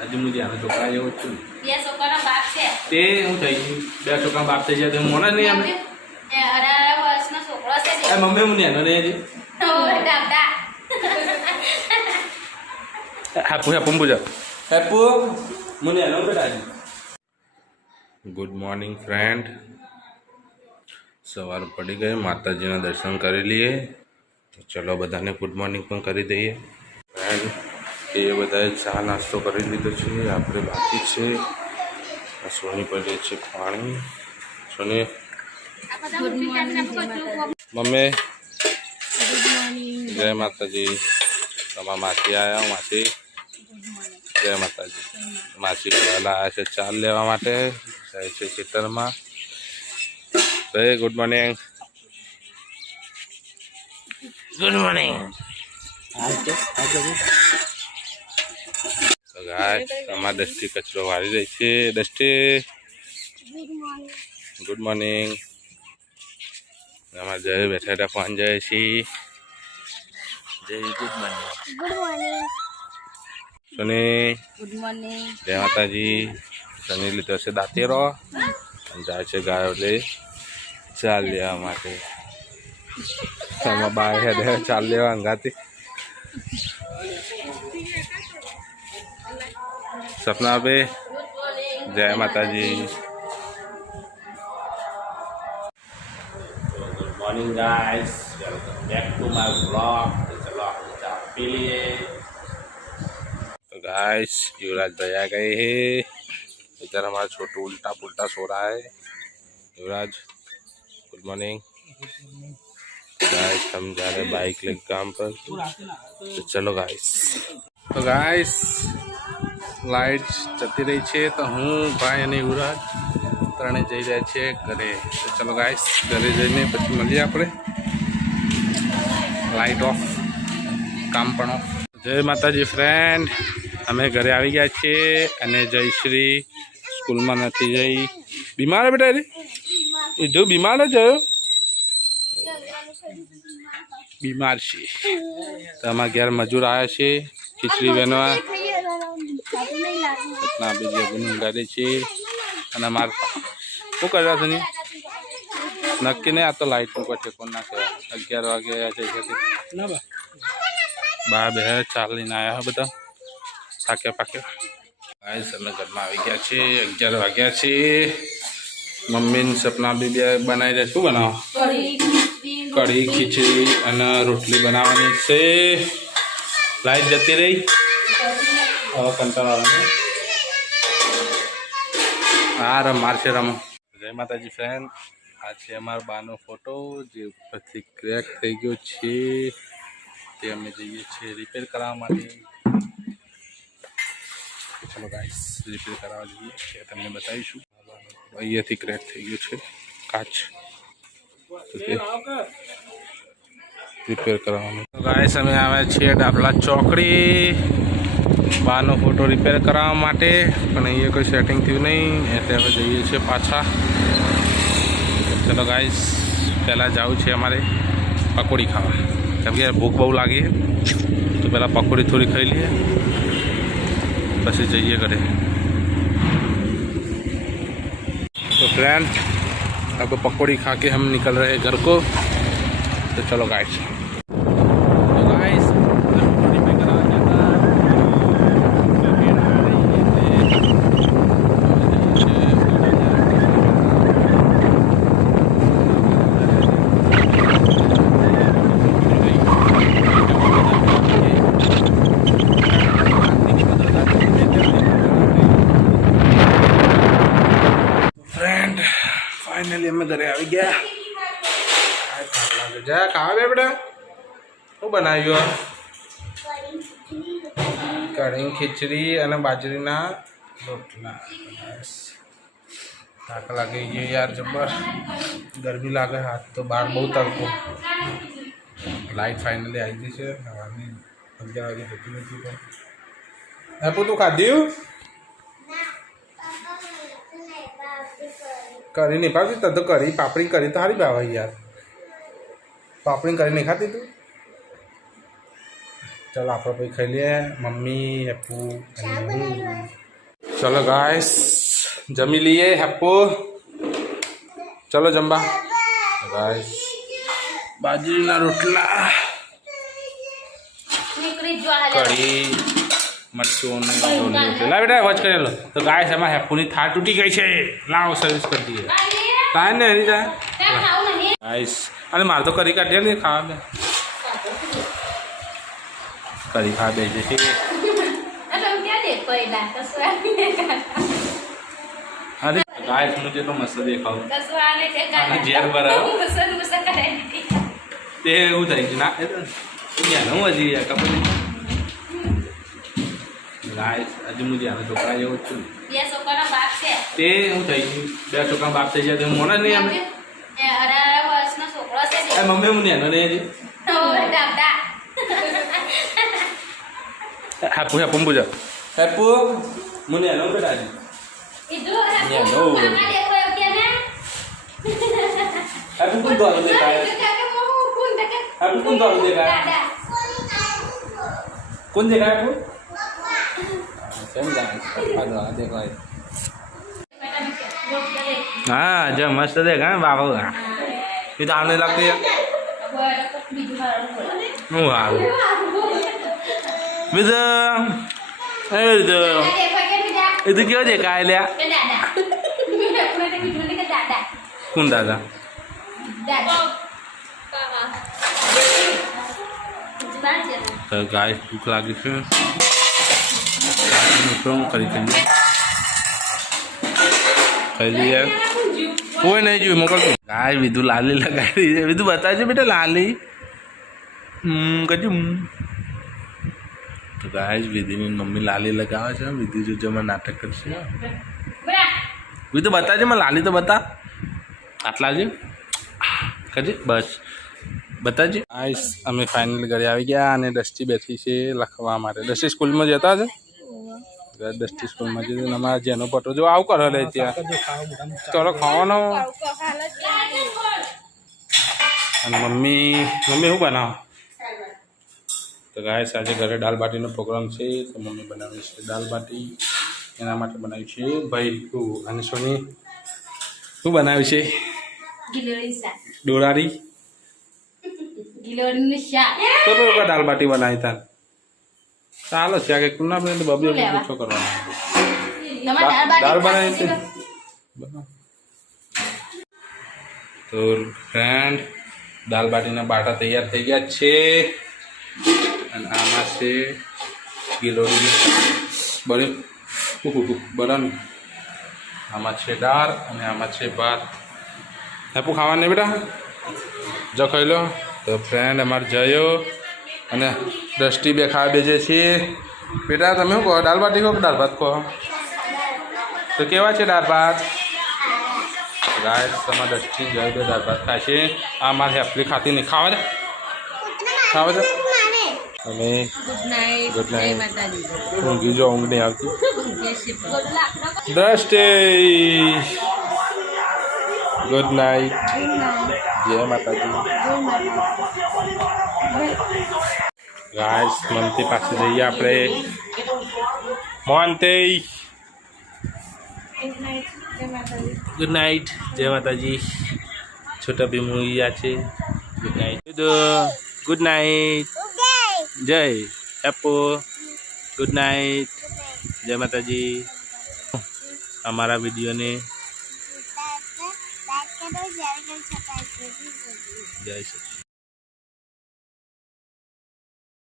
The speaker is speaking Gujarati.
હજી હું જ્યાં છોકરા જેવો જ છું. બે છોકરાના બાપ છે. તે હું થઈ ગયું 2 છોકરા બાપ થઈ જાય તો હું મને નહીં અમે 18 વર્ષનો છોકરો છે તે. મમ્મી હું નેનો નહીં હજી. ઓય દાદા. હેપુ હેપુ પૂજા હેપુ હું નેનો બેટા હજી. Good morning friend. સવાર પડી ગઈ, માતાજીના દર્શન કરી લઈએ. ચલો બધાને ગુડ મોર્નિંગ પણ કરી દઈએ. ફ્રેન્ડ એ બધાએ ચા નાસ્તો કરી લીધો છે, આપણે બાકી છે. આ સોની પડે છે પાણી. સોની મમ્મી જય માતાજી. તમારા માસી આવ્યા. માસી જય માતાજી. માસી પહેલાં આવ્યા છે ચા લેવા માટે, જાય છે ખેતરમાં. ભાઈ ગુડ મોર્નિંગ. Good morning. તો ગાય અમારા દસ્તી કચરો વાળી રહી છે. દસ્તી ગુડ મોર્નિંગ. અમારા જય બેઠા બેઠા ફોન જાય છે. જય good morning. Good morning. Sunny good morning. જય માતાજી. સની લીધો છે દાંતેરો અને જાય છે ગાયો લઈ ચાલ લેવા માટે. આમાં બાય હેડે ચાલ લેવા અંગાથી. સપના બે જય માતાજી. Good morning guys, welcome back to my blog. ચલો આપણે ચા પી લઈએ. तो गाइस युवराज भैया गए हैं. इधर हमारा छोटू उल्टा पुल्टा सो रहा है. युवराज गुड मॉर्निंग. गाइस हम जा रहे हैं बाइक लेके काम पर. तो चलो गाइस. तो गाइस लाइट जती रही है तो हूँ भाई અને યુવરાજ ત્રણે જઈ રહ્યા છે ઘરે. તો ચલો ગાઈસ ઘરે જઈને પછી મળીએ આપણે. લાઇટ ઓફ, કામ પણ ઓફ. જય માતાજી ફ્રેન્ડ. અમે ઘરે આવી ગયા છીએ અને જયશ્રી સ્કૂલમાં નથી જઈ. બીમાર હે બેટા? એ જો બીમાર જ થયો, બીમાર છે. તો અમારા ઘેર મજૂર આવ્યા છે ખીચડી બનવા. સપના બીજી ગુનગાડે છે અને અમારે શું કર્યા છે ને નક્કી નહીં. આ તો લાઇટનું કોઈ ઠેકોન ના કહેવાય. 11 વાગે જઈ શકે બા બે ચાલીને આવ્યા બધા થાક્યા પાક્યા. ગાઈસ અમે ઘરમાં આવી ગયા છે. 11 વાગ્યા છે. મમ્મી ને સપના બી બે બનાવી દે. શું બનાવો? કઢી ખીચડી અને રોટલી બનાવવાની છે. લાઈટ જતી રહી હવે કંટાળો આવે. હા રમ મારશે રમો. જય માતાજી ફ્રેન્ડ. આ છે અમારા બાનો ફોટો જે ઉપરથી ક્રેક થઈ ગયો છે. તે અમે જઈએ છીએ રિપેર કરાવવા માટે. ચલો ગાઈસ રિપેર કરાવવા જઈએ છીએ, તમને બતાવીશું. અહીંયાથી ક્રેક થઈ ગયું છે કાચ, તો તે રિપેર કરાવવાનું. ગાઈસ અમે આવ્યા છીએ ડાબલા ચોકડી બાનો ફોટો રિપેર કરાવવા માટે, પણ અહીંયા કોઈ સેટિંગ થયું નહીં એટલે હવે જઈએ છીએ પાછા. ચલો ગાઈસ પહેલાં જવું છે અમારે પકોડી ખાવા, કેમ કે ભૂખ બહુ લાગી તો પહેલાં પકોડી થોડી ખાઈ લઈએ પછી જઈએ ઘરે. तो फ्रेंड अब पकौड़ी खा के हम निकल रहे हैं घर को. तो चलो गाइस. तो गाइस पकौड़ी पे करा जाता फाइनली અમે ઘરે આવી ગયા. જા ખાવા બે બેટા. શું બનાવ્યું? કઢી ખીચડી અને બાજરીના રોટલા. થાક લાગી ગયો યાર જબર. ગરમી લાગે હાથ તો બહાર બહુ તડકો. લાઈટ ફાઇનલી આવી ગઈ છે. સવારની 11 વાગે જતી નથી પણ. હેપુ તું ખાધ્યું? કરી નહીં ભાવતી તો કરી પાપડી કરી તો સારી ભાવે યાર. પાપડી કરી નહીં ખાતી તું? चलो आप भाई खाई लिए मम्मी हेप्पू અને હું। चलो गाइस जमी लिए हेप्पू चलो जमवा गाइस बाजरीना रोटला નીકળી જ જો હાલે कढ़ी मरचूं ला बेटा वॉच कर लो तो गाइस हमारे हेप्पू ની થાળ તૂટી ગઈ છે લાવો સર્વિસ કરી દઈએ કાંઈ ને હરી જા ત્યાં ખાવું નહીં ગાइस અને માર તો કરી કાઢે ને ખાવા દે કરી ખા દે છે એટલે હું ક્યાં દેખ પહેલા કસવા अरे गाइस मुझे तो मस्त देखाओ કસવા ને તે અને ઝેર ભરાયો. મુસલ મુસલ કરે તે એવું થઈ ગયું ના એ તો યાનું હજી યાર ખબર નહીં ગાઈસ હજી મુજે આનો છોકરા જેવો જ છું બે છોકરાનો બાપ છે તે હું થઈ ગયું બે છોકરા બાપ થઈ જાય તો મોને નહીં અમે એ 18 વર્ષનો છોકરો છે એ મમ્મી હું નેનો નહીં હજી ઓય દાદા હેપુ હેપુ પૂજા હેપુ મને નેનો બેટા હજી કીધું Yeah, no. મામા દેખો એવું કે ને હેપુ કોણ દોડું દેખાય હેપુ કોણ દોડું દેખાય દાદા કોણ દેખાય હેપુ કેમ ગાઈસ આ દેખાય हाँ जब मस्त देखा बाबा ये तो आने लगती है वाह विद इधर क्यों देखा है लिया कौन दादा तो गाय भूख लगी थी કરી लिए कोई नहीं जी मोकल गाय विधु लाली लगाई है विधु बताइए बेटा लाली कजू तो गाय विधि ની મમ્મી લાલી લગાવે છે વિધુ જો જમા નાટક કરશે વિધુ બતાજે મને લાલી તો બતા આટલા જ કજે બસ બતાજે ગાઈસ અમે ફાઇનલ ઘરે આવી ગયા અને દસ્તી બેઠી છે લખવા માટે દસ્તી સ્કૂલમાં જતા છે દસ્તી સ્કૂલમાં જઈને અમારા જેનો પટો જો આવું કરો લે ત્યાં ચલો ખાવાનો અને મમ્મી શું બનાવો તો ગાઈસ આજે ઘરે દાલ બાટીનો પ્રોગ્રામ છે તો મમ્મી બનાવી છે દાલ બાટી એના માટે બનાવી છે ભાઈ અને સોની શું બનાવ્યું છે ગિલોરી શાક ડોરારી ગિલોરીનું શાક તો દાલ બાટી બનાવી તાર ચાલો છે કે કુના બને બબલી પૂછો કરવાનો તમારે દાળ બનાવી છે તો ફ્રેન્ડ દાલ બાટીના બાટા તૈયાર થઈ ગયા છે અને આમાં છે ગિલોરી બરે બરાનું આમાં છે દાળ અને આમાં છે ભાત હેપુ ખાવાનું નહીં બેટા જો ખાઈ લો તો ફ્રેન્ડ અમારે જયો અને દ્રષ્ટિ બે ખાવા બેજે છીએ બેટા તમે શું કહો દાળ બાટી કહો કે દાળ ભાત કહો તો કેવા છે દાળ ભાત ગાય તમારે દ્રષ્ટિ જઈ બે દાળ ભાત ખાય છે આ મારે હેપલી ખાતી નહીં ખાવા દે ખાવા દે અને ગુડ નાઇટ ઊંઘી જો ઊંઘ નહીં આવતી દ્રષ્ટિ ગુડ નાઇટ જય માતાજી ગાઈસ મનથી પાસે જઈએ આપણે મોહનથી ગુડ નાઇટ જય માતાજી છોટા ભીમુ યા છે ગુડ નાઇટ ગુડ નાઇટ જય હેપુ ગુડ નાઇટ જય માતાજી અમારા વિડીયોને જય શ્રી